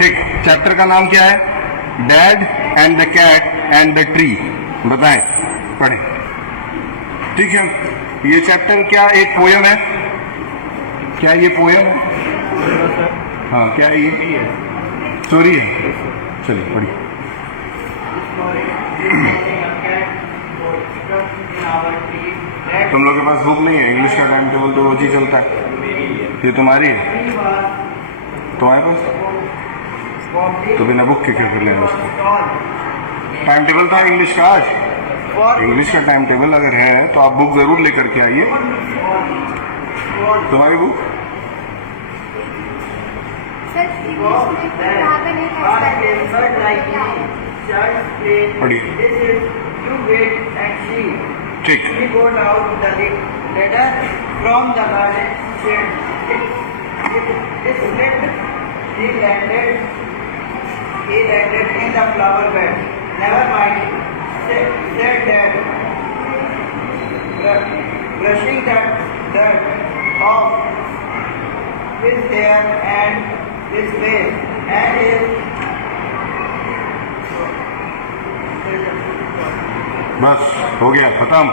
ठीक, चैप्टर का नाम क्या है? Dad and the cat and the tree. बताएं, पढ़ें। ठीक है, ये चैप्टर क्या एक पोयम है? क्या ये पोयम है? हाँ, क्या है ये? स्टोरी है। चलिए पढ़िए। तुम लोग के पास बुक नहीं है? इंग्लिश का टाइम टेबल तो रोज ही चलता है। ये तुम्हारी है? तुम्हारे पास तो बिना बुक के क्या कर लेना उसको? टाइम टेबल था इंग्लिश का आज। इंग्लिश का टाइम टेबल अगर है तो आप बुक जरूर लेकर के आइए। तुम्हारी बुक पढ़िए। ठीक, he landed in the flower bed. Never mind, said Dad, brushing the dirt off his hair and his face and his. बस हो गया, खत्म।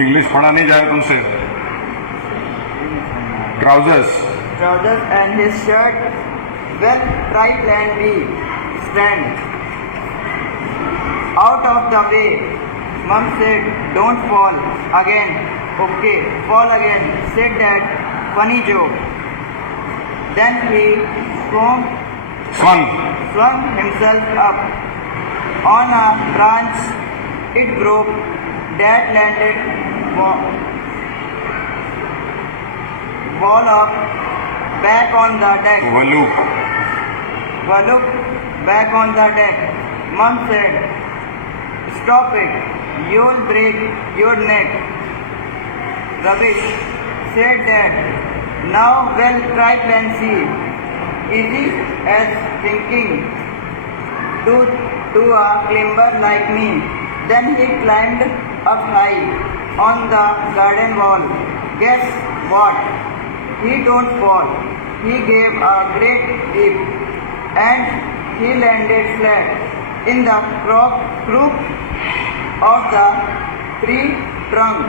इंग्लिश पढ़ा नहीं जाए तुमसे। Trousers And his shirt, well, right and be stand out of the way. Mom said, don't fall again. Okay, fall again, said Dad. Funny joke. Then he swung himself up on a branch. It broke. Dad landed ball up back on the deck. Wallop back on the deck. Mom said, stop it, you'll break your neck. Rubbish, said Dad. Now well, try plan C. Easy as thinking to a climber like me. Then he climbed up high on the garden wall. Guess what? He don't fall. He gave a great leap and he landed flat in the crook of the tree trunk,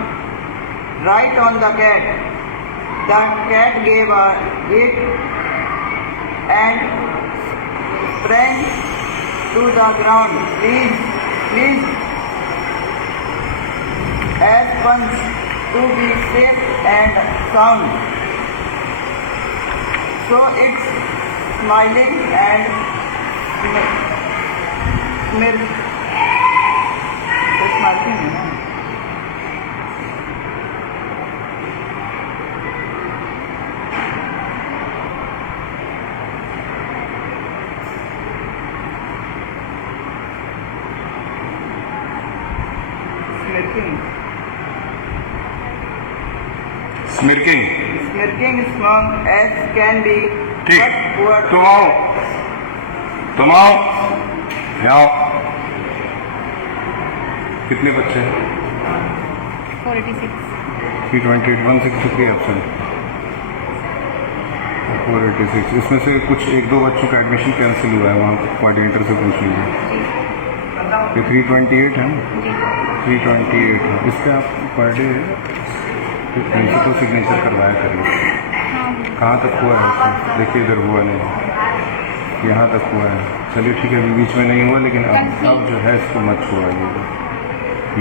right on the cat. The cat gave a hit and sprang to the ground. Please, as punch to be safe and sound. So it's smiling and smirking. Smirking strong as can be. ठीक, तुम आओ, यहाँ कितने बच्चे हैं? 486 328 163 option 486। इसमें से कुछ एक दो बच्चों का एडमिशन कैंसिल हुआ है, वहाँ कोऑर्डिनेटर से पूछ लीजिए। ये 328 है ना? 328 है। इसका आप पर डे प्रिंसिपल सिग्नेचर करवाया करिए। कहाँ तक हुआ है उसमें? देखिए इधर हुआ नहीं, यहाँ तक हुआ है। चलिए ठीक है, अभी बीच में नहीं हुआ, लेकिन अब जो है इसको मत हुआ।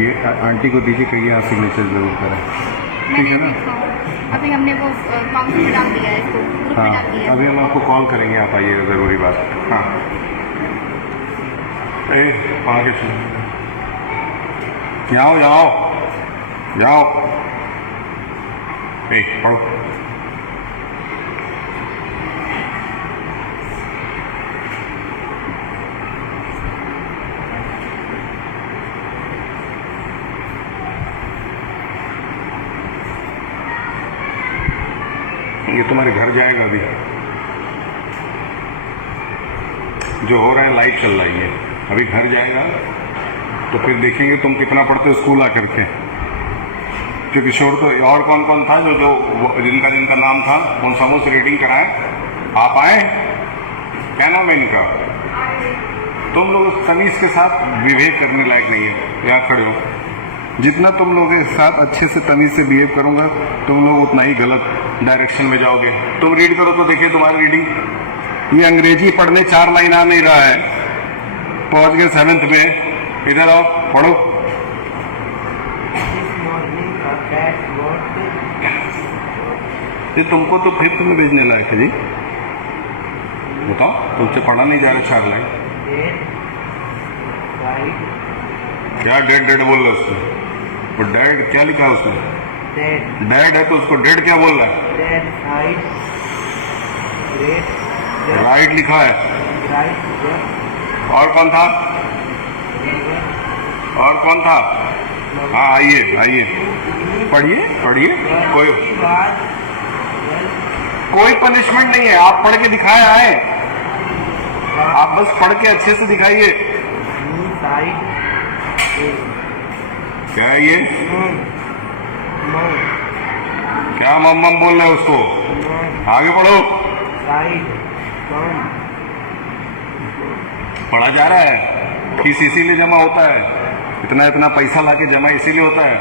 ये आंटी को दीजिए, कहिए यहाँ सिग्नेचर जरूर करें। ठीक है ना? अभी हमने वो काउंटर में डाल दिया है इसको, ग्रुप में डाल दिया है। अभी हम आपको कॉल करेंगे, आप आइएगा, ज़रूरी बात। हाँ, आगे सुनिए, जाओ, पढ़ो। ये तुम्हारे घर जाएगा अभी, जो हो रहा है लाइव चल रही है, अभी घर जाएगा तो फिर देखेंगे तुम कितना पढ़ते हो स्कूल आकर के। बच्चों किशोर तो और कौन कौन था जो जिनका नाम था उन सबों से रीडिंग कराएं? आप आए? क्या नाम है इनका? तुम लोग तमीज के साथ विवेक करने लायक नहीं है, यहाँ खड़े हो। जितना तुम लोगों के साथ अच्छे से तमीज से बिहेव करूंगा तुम लोग उतना ही गलत डायरेक्शन में जाओगे। तुम रीड करो तो देखिए तुम्हारी रीडिंग। ये अंग्रेजी पढ़ने 4 लाइन आ नहीं रहा है, पहुंच गए 7th में। इधर आओ पढ़ो। ये तुमको तो 5th में भेजने लायक है जी। बताओ, तुमसे पढ़ा नहीं जा रहा 4 लाइन। क्या डेड डेड बोल रहा है उसको? वो डेड क्या लिखा है उसमें? डेड है तो उसको डेड क्या बोल रहा है? राइट लिखा है। और कौन था? और कौन था? हाँ आइए आइए पढ़िए पढ़िए। कोई पनिशमेंट नहीं है, आप पढ़ के दिखाए आए, आप बस पढ़ के अच्छे से दिखाइए। क्या है ये? क्या मम मम बोल रहे हैं उसको? आगे पढ़ो। पढ़ा जा रहा है। फीस इसीलिए जमा होता है, इतना इतना पैसा लाके जमा इसीलिए होता है।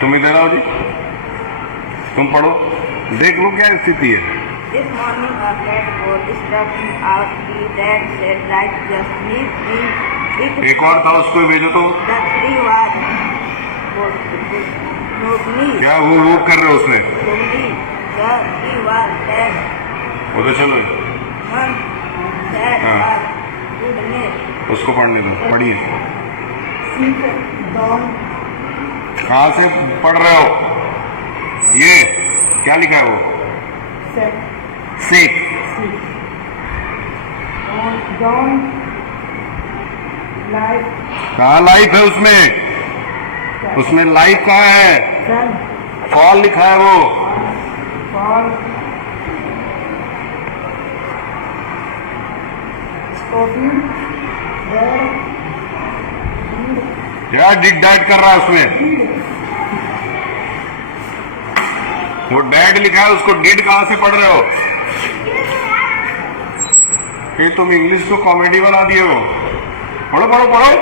तुम इधर आओ जी, तुम पढ़ो, देख लो क्या स्थिति है। This morning a cat was stepping out. The dad said, "Right, just leave it." एक और था, उसको भेजो तो। The tree was only. क्या वो कर रहे हो उसने? Only the tree was dead. उधर चलो। One that was goodness. उसको पढ़ने दो, पढ़िए। Sit down. कहाँ से पढ़ रहे हो? ये क्या लिखा है वो? Sit. Don't like कहाँ लाइफ है उसमें? उसमें लाइफ कहाँ है? sun. फॉल लिखा है वो। Fall. Stopping. There. क्या डिड डैड कर रहा है उसमें? वो डैड लिखा है, उसको डिड कहाँ से पढ़ रहे हो? ये तुम इंग्लिश को कॉमेडी बना दिए हो। पढ़ो पढ़ो पढ़ो।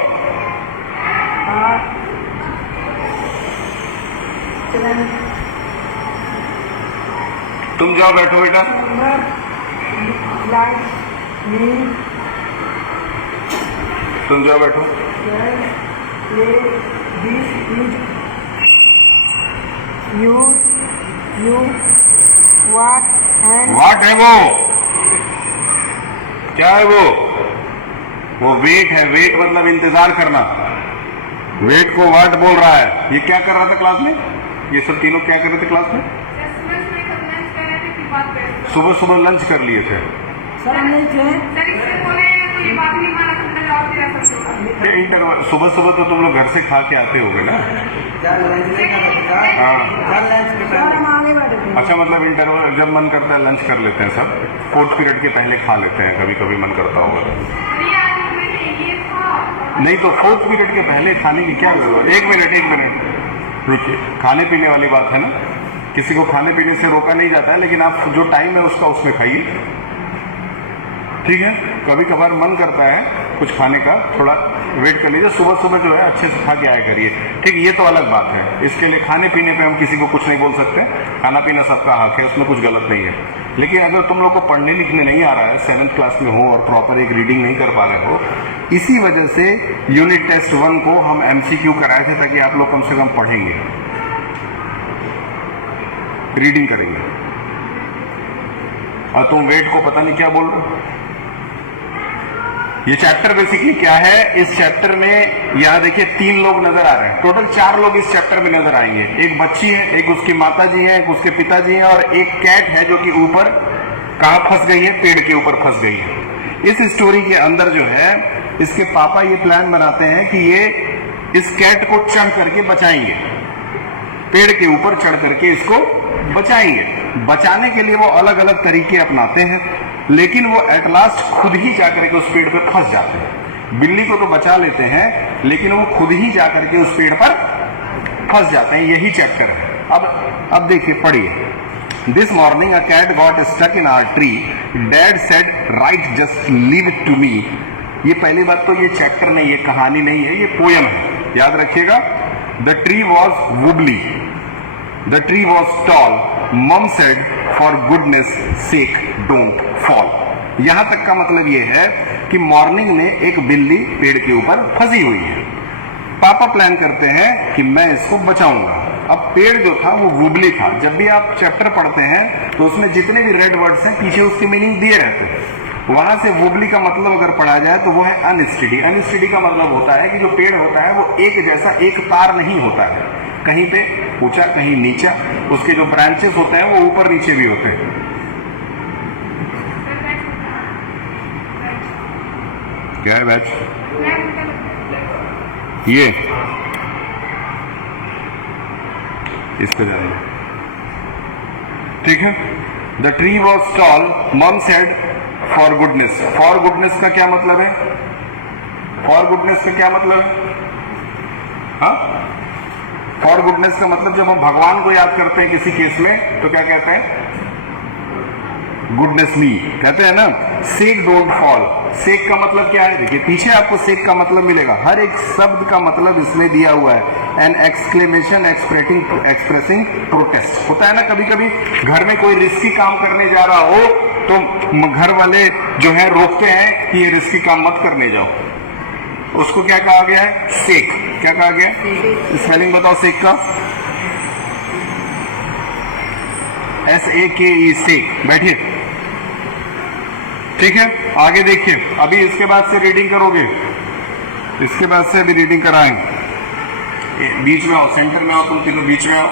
तुम जाओ बैठो बेटा। तुम जाओ बैठो। You what and व्हाट है वो? क्या है वो? वो वेट है। वेट मतलब इंतजार करना। वेट को व्हाट बोल रहा है। ये क्या कर रहा था क्लास में? ये सब तीनों क्या कर रहे थे क्लास में? सुबह सुबह लंच कर लिए थे। ये इंटरवल सुबह सुबह तो तुम लोग घर से खा के आते होगे ना? हाँ। अच्छा, मतलब इंटरवल जब मन करता है लंच कर लेते हैं सब। 4th पीरियड के पहले खा लेते हैं, कभी कभी मन करता होगा। नहीं तो 4th पीरियड के पहले खाने की क्या जरूरत? एक मिनट रुकिए। खाने पीने वाली बात है ना, किसी को खाने पीने से रोका नहीं जाता है, लेकिन आप जो टाइम है उसका उसमें खाइए, ठीक है? कभी कभार मन करता है कुछ खाने का, थोड़ा वेट कर लीजिए। सुबह सुबह जो है अच्छे से खा के आया करिए, ठीक है? ये तो अलग बात है। इसके लिए खाने पीने पे हम किसी को कुछ नहीं बोल सकते। खाना पीना सबका हक है, उसमें कुछ गलत नहीं है। लेकिन अगर तुम लोग को पढ़ने लिखने नहीं आ रहा है, 7th क्लास में हो और प्रॉपर एक रीडिंग नहीं कर पा रहे हो, इसी वजह से यूनिट टेस्ट 1 को हम MCQ कराए थे, ताकि आप लोग कम से कम पढ़ेंगे, रीडिंग करेंगे। और तुम वेट को पता नहीं क्या बोल रहे हो। ये चैप्टर बेसिकली क्या है? इस चैप्टर में यहाँ देखिए 3 लोग नजर आ रहे हैं। टोटल 4 लोग इस चैप्टर में नजर आएंगे। एक बच्ची है, एक उसकी माता जी है, एक उसके पिताजी हैं, और एक कैट है जो कि ऊपर कहाँ फंस गई है? पेड़ के ऊपर फंस गई है। इस स्टोरी के अंदर जो है, इसके पापा ये प्लान बनाते हैं कि ये इस कैट को चढ़ करके बचाएंगे, पेड़ के ऊपर चढ़ करके इसको बचाएंगे। बचाने के लिए वो अलग अलग तरीके अपनाते हैं, लेकिन वो एट लास्ट खुद ही जाकर के उस पेड़ पे फंस जाते हैं। बिल्ली को तो बचा लेते हैं, लेकिन वो खुद ही जाकर के उस पेड़ पर फंस जाते हैं, यही चैप्टर है। अब देखिए, पढ़िए। This morning a cat got stuck in our tree, dad said right just leave it to me. ये पहली बात तो ये चैप्टर नहीं, ये कहानी नहीं है, ये पोयम है, याद रखिएगा। The tree was wobbly, the tree was tall, mum said for goodness sake don't fall. यहां तक का मतलब ये है कि मॉर्निंग में एक बिल्ली पेड़ के ऊपर फंसी हुई है। पापा प्लान करते हैं कि मैं इसको बचाऊंगा। अब पेड़ जो था वो वुबली था। जब भी आप चैप्टर पढ़ते हैं तो उसमें जितने भी रेड वर्ड्स हैं पीछे उसके मीनिंग दिए रहते हैं। वहां से वुबली का मतलब अगर पढ़ा जाए तो वो है अनस्टडी। अनस्टडी का मतलब होता है कि जो पेड़ होता है वो एक जैसा एक तार नहीं होता है, कहीं पे ऊंचा कहीं नीचा, उसके जो ब्रांचेस होते हैं वो ऊपर नीचे भी होते हैं। क्या है बैच? ये इस पे जाएंगे, ठीक है। The tree was tall, mum said for goodness. For goodness का क्या मतलब है? फॉर गुडनेस का क्या मतलब है? हाँ, फॉर गुडनेस का मतलब जब हम भगवान को याद करते हैं किसी केस में तो क्या कहते हैं? गुडनेस मी कहते हैं ना। सेक डोंट फॉल, सेक का मतलब क्या है? देखिए पीछे आपको सेक का मतलब मिलेगा। हर एक शब्द का मतलब इसमें दिया हुआ है। An exclamation expressing protest. होता है ना कभी कभी घर में कोई रिस्की काम करने जा रहा हो तो घर वाले जो है रोकते हैं कि ये रिस्की काम मत करने जाओ, उसको क्या कहा गया है? सेक। क्या कहा गया? स्पेलिंग बताओ सेक का। SAKE, सेक। बैठिए, ठीक है। आगे देखिए, अभी इसके बाद से रीडिंग करोगे, इसके बाद से अभी रीडिंग कराएंगे। बीच में आओ, सेंटर में आओ, तुम तीनों बीच में आओ।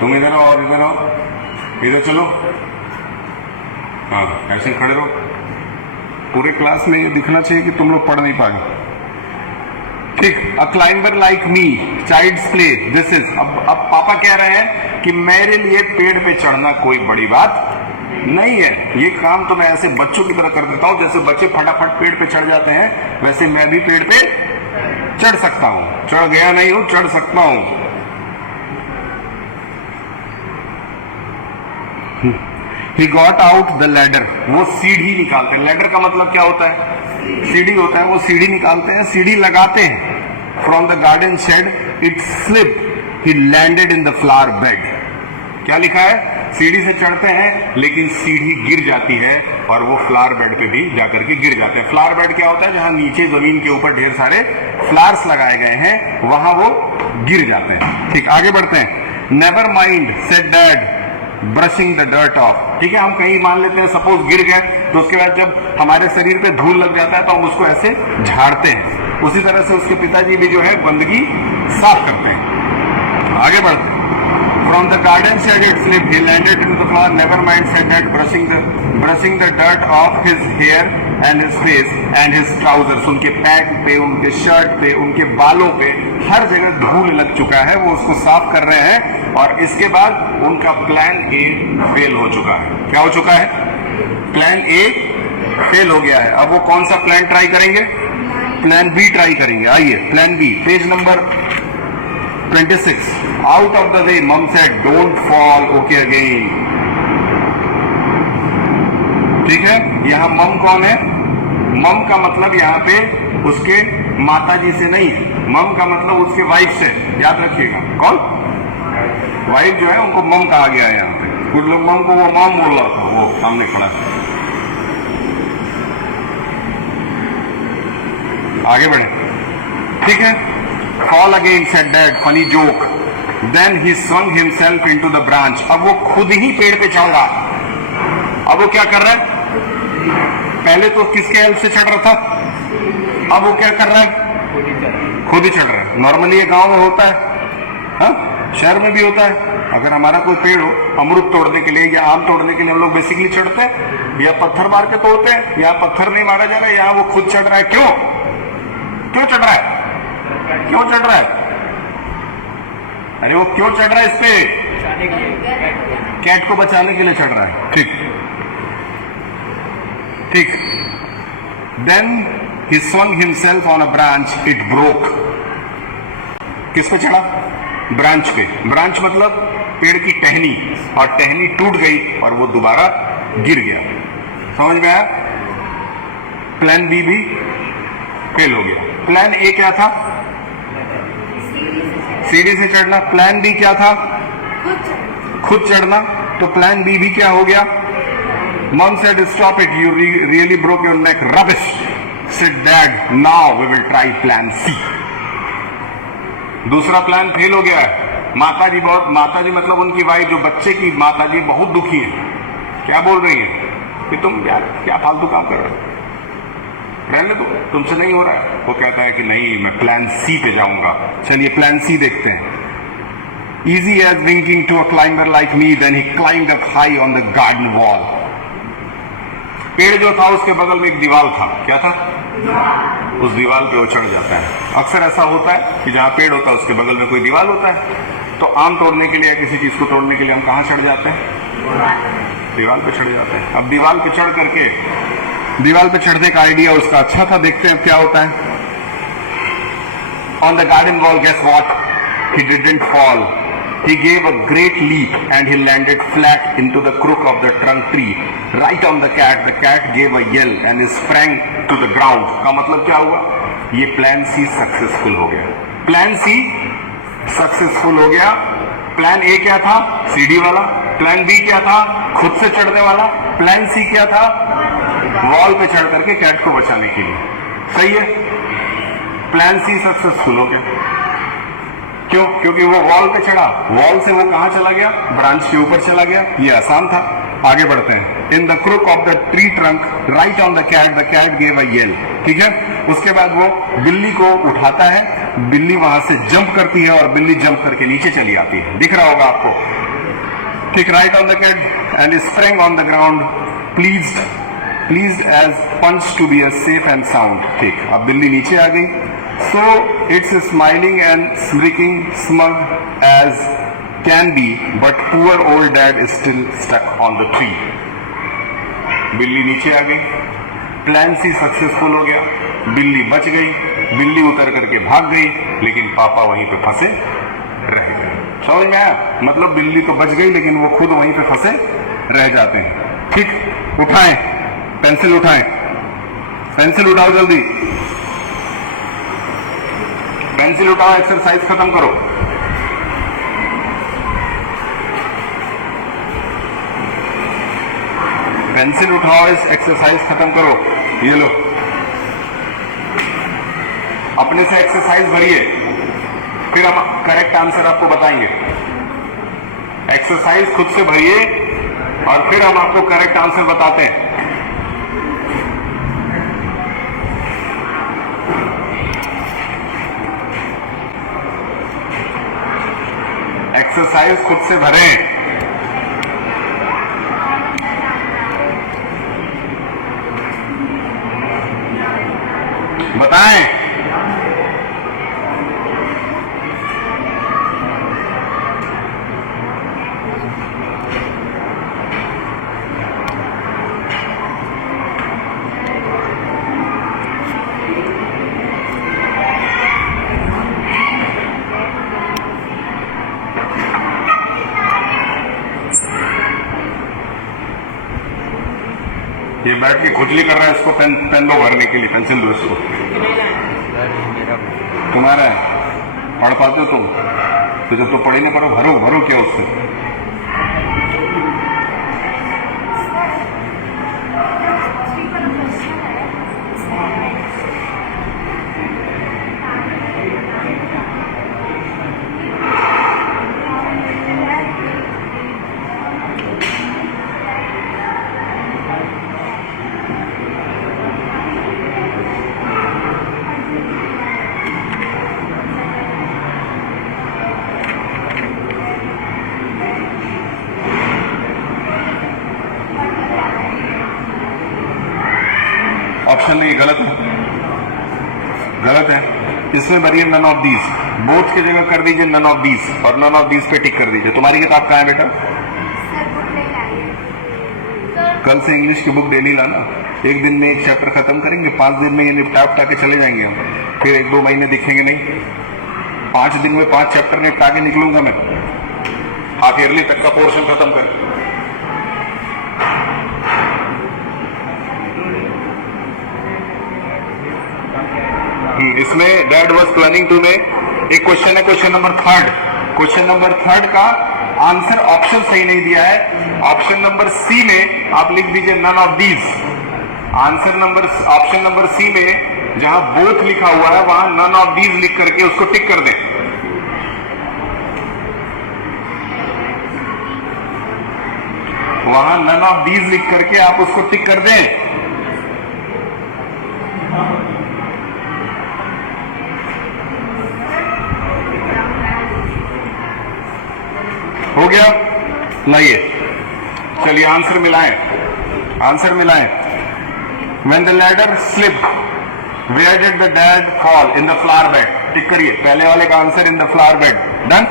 तुम इधर आओ और इधर आओ, इधर चलो। हाँ, ऐसे खड़े रहो। पूरे क्लास में ये दिखना चाहिए कि तुम लोग पढ़ नहीं पाए, ठीक। A climber like me, child's play, this is. अब पापा कह रहे हैं कि मेरे लिए पेड़ पे चढ़ना कोई बड़ी बात नहीं है। ये काम तो मैं ऐसे बच्चों की तरह कर देता हूं, जैसे बच्चे फटाफट पेड़ पे चढ़ जाते हैं, वैसे मैं भी पेड़ पे चढ़ सकता हूं। चढ़ गया नहीं हूं, चढ़ सकता हूं। He got out the ladder, वो सीढ़ी निकालते हैं। लैडर का मतलब क्या होता है? सीढ़ी होता है। वो सीढ़ी निकालते हैं, सीढ़ी लगाते हैं। From the garden shed it slip, he landed in the flower bed. क्या लिखा है? सीढ़ी से चढ़ते हैं लेकिन सीढ़ी गिर जाती है और वो फ्लावर बेड पे भी जाकर के गिर जाते हैं। फ्लावर बेड क्या होता है? जहां नीचे जमीन के ऊपर ढेर सारे फ्लावर्स लगाए गए हैं, वहां वो गिर जाते हैं। ठीक, आगे बढ़ते हैं। Never mind said dad brushing the dirt of. ठीक है, हम कहीं मान लेते हैं सपोज गिर गए तो उसके बाद जब हमारे शरीर पे धूल लग जाता है तो हम उसको ऐसे झाड़ते हैं। उसी तरह से उसके पिताजी भी जो है गंदगी साफ करते हैं। आगे बढ़ते हैं। From the garden shed it slip, he landed in the flower, never mind said that brushing the dirt off his hair and his face and his trousers. उनके पैंट पे, उनके शर्ट पे, उनके बालों पे हर जगह धूल लग चुका है, वो उसको साफ कर रहे हैं। और इसके बाद उनका प्लान ए फेल हो चुका है। क्या हो चुका है? प्लान ए फेल हो गया है। अब वो कौन सा प्लान ट्राई करेंगे? प्लान बी ट्राई करेंगे। आइए, plan B, page number 26। Out of the way, mum said don't fall, okay again. ठीक है, यहां मम कौन है? मम का मतलब यहाँ पे उसके माता जी से नहीं है, मम का मतलब उसके वाइफ से। याद रखिएगा, कौन? वाइफ जो है उनको मम कहा गया है यहाँ पे। कुछ लोग मम को वो मॉम बोल रहा था, वो सामने खड़ा है। आगे बढ़े, ठीक है। Fall again said dad, funny joke, then he swung himself into the branch। अब वो खुद ही पेड़ पे चढ़ रहा है। अब वो क्या कर रहा है? पहले तो किसके हेल्प से चढ़ रहा था, अब वो क्या कर रहा है? खुद ही चढ़ रहा है। नॉर्मली ये गांव में होता है, हाँ? शहर में भी होता है। अगर हमारा कोई पेड़ हो, अमरूद तोड़ने के लिए या आम तोड़ने के लिए हम लोग बेसिकली चढ़ते हैं, या पत्थर मार के तोड़ते हैं, या पत्थर नहीं मारा जा रहा है, यहाँ वो खुद चढ़ रहा है। क्यों? क्यों चढ़ रहा है? क्यों चढ़ रहा है? अरे वो क्यों चढ़ रहा है? इस पे कैट को बचाने के लिए चढ़ रहा है। ठीक ठीक। Then he swung himself on a branch, it broke। किस पे चढ़ा? ब्रांच पे। ब्रांच मतलब पेड़ की टहनी, और टहनी टूट गई और वो दोबारा गिर गया। समझ में आया? प्लान बी भी फेल हो गया। प्लान ए क्या था? सीढ़ी से चढ़ना। प्लान बी क्या था? खुद चढ़ना। तो प्लान बी भी क्या हो गया? Mom said stop it, you really broke your neck, rubbish. Said dad now we will try plan C. दूसरा प्लान फेल हो गया है। माताजी मतलब उनकी वाइफ, जो बच्चे की माताजी बहुत दुखी है। क्या बोल रही है कि तुम यार क्या फालतू काम कर रहे हो, रहने दो, तुमसे नहीं हो रहा है। वो कहता है कि नहीं, मैं प्लान सी पे जाऊंगा। चलिए प्लान सी देखते हैं। Easy as winking to a climber like me, then he climbed up high on the garden wall. पेड़ जो था उसके बगल में एक दीवार था। क्या था? उस दीवार पे वो चढ़ जाता है। अक्सर ऐसा होता है कि जहां पेड़ होता है उसके बगल में कोई दीवार होता है, तो आम तोड़ने के लिए या किसी चीज को तोड़ने के लिए हम कहां चढ़ जाते हैं? दीवार पे चढ़ जाते हैं। अब दीवार पे चढ़ करके, दीवार पे चढ़ने का आइडिया उसका अच्छा था। देखते हैं क्या होता है। On the garden wall, guess what? He didn't fall. He gave a great leap and he landed flat into the crook of the trunk tree, right on the cat. The cat gave a yell and he sprang to the ground. का मतलब क्या हुआ? ये plan C successful हो गया। Plan C successful हो गया। Plan A क्या था? सीढ़ी वाला। प्लान बी क्या था? खुद से चढ़ने वाला। प्लान सी क्या था? वॉल पे चढ़ करके कैट को बचाने के लिए। सही है? प्लान सी सक्सेसफुल हो गया। क्यों? क्योंकि वो वॉल पे चढ़ा, वॉल से वो कहां चला गया? ब्रांच के ऊपर चला गया। ये आसान था। आगे बढ़ते हैं। In the crook of the tree trunk, right on the cat gave a yell. ठीक है। उसके बाद वो बिल्ली को उठाता है, बिल्ली वहां से जंप करती है और बिल्ली जंप करके नीचे चली आती है। दिख रहा होगा आपको। ठीक, right on the cat and spring on the ground, pleased as punch to be safe and sound. ठीक, अब बिल्ली नीचे आ गई। So it's smiling and smirking, smug as can be, but poor old dad is still stuck on the tree. बिल्ली नीचे आ गई। Plan C successful हो गया। बिल्ली बच गई। बिल्ली उतर करके भाग गई, लेकिन पापा वहीं पे फंसे रह गए। समझ में आया? मतलब बिल्ली तो बच गई लेकिन वो खुद वहीं पे फंसे रह जाते हैं। ठीक, उठाएं, पेंसिल उठाएं, पेंसिल उठाओ जल्दी, पेंसिल उठाओ, एक्सरसाइज खत्म करो। पेंसिल उठाओ, इस एक्सरसाइज खत्म करो। ये लो, अपने से एक्सरसाइज भरिए, फिर हम करेक्ट आंसर आपको बताएंगे। एक्सरसाइज खुद से भरिए और फिर हम आपको करेक्ट आंसर बताते हैं। एक्सरसाइज खुद से भरें। बताएं। ये बैठ के खुजली कर रहा है, इसको पेन दो भरने के लिए, पेंसिल दो इसको। तुम्हारा है, पढ़ पाते हो तुम? तो जब तुम पढ़ी नहीं पढ़ो, भरो क्या उससे? ऑप्शन नहीं, गलत है, गलत है। इसमें भरिए नन ऑफ दीज। बोथ की जगह कर दीजिए नन ऑफ दीज और नन ऑफ दीज पे टिक कर दीजिए। तुम्हारी किताब कहाँ है बेटा? कल से इंग्लिश की बुक डेली लाना। एक दिन में एक चैप्टर खत्म करेंगे, 5 दिन में ये निपटा के चले जाएंगे हम, फिर 1-2 महीने दिखेंगे नहीं। 5 दिन में 5 चैप्टर निपटा के निकलूंगा मैं, हाफ ईयरली तक का पोर्शन खत्म कर। इसमें डैड वाज प्लानिंग टू में एक क्वेश्चन है, क्वेश्चन नंबर 3। क्वेश्चन नंबर 3 का आंसर ऑप्शन सही नहीं दिया है। ऑप्शन नंबर सी में आप लिख दीजिए none of these. Answer number option number C में जहां बोथ लिखा हुआ है वहां नन ऑफ दीज लिख करके उसको टिक कर दें। वहां नन ऑफ दीज लिख करके आप उसको टिक कर दें। हो गया? लाइए, चलिए आंसर मिलाएं, आंसर मिलाएं। When the ladder slipped, where did the dad fall? In the flower bed. टिक करिए, पहले वाले का answer in the flower bed. Done?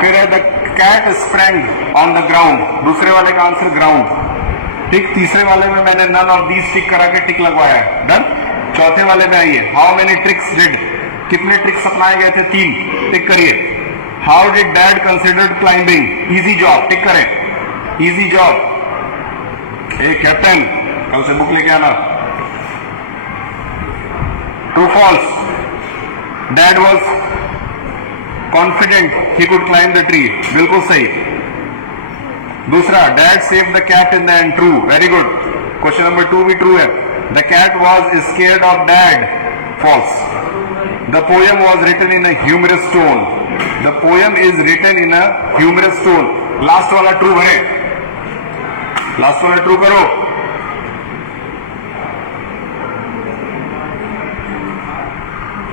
फिर है the cat sprang on the ground. दूसरे वाले का आंसर ground. ठीक, तीसरे वाले में मैंने none of these टिक करा के टिक लगवाया है। Done? चौथे वाले में आइए, how many tricks did? कितने ट्रिक्स अपनाए गए थे? 3, टिक करिए। How did dad considered climbing? Easy job, टिक करें, easy job। ए कैप्टन, कल से बुक लेके आना। True false? Dad was confident he could climb the tree. बिल्कुल सही। दूसरा, dad saved the cat in the end. True, very good। Question number 2 भी true है। The cat was scared of dad. False। The poem was written in a humorous tone. The poem is written in a humorous tone. Last वाला true है, last वाला true करो।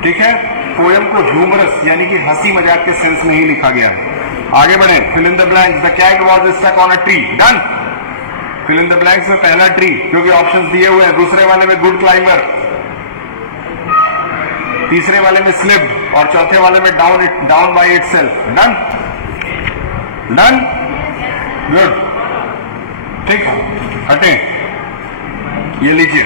ठीक है, poem को humerus यानी कि हंसी मजाक के सेंस में ही लिखा गया। आगे बढ़े, fill in the blanks. The cat was stuck on a tree. Done. Fill in the blanks में पहला ट्री, क्योंकि ऑप्शंस दिए हुए हैं। दूसरे वाले में गुड क्लाइंबर, तीसरे वाले में स्लिप्ड और चौथे वाले में down by itself. Done, done, good. ठीक, हटे, ये लीजिए।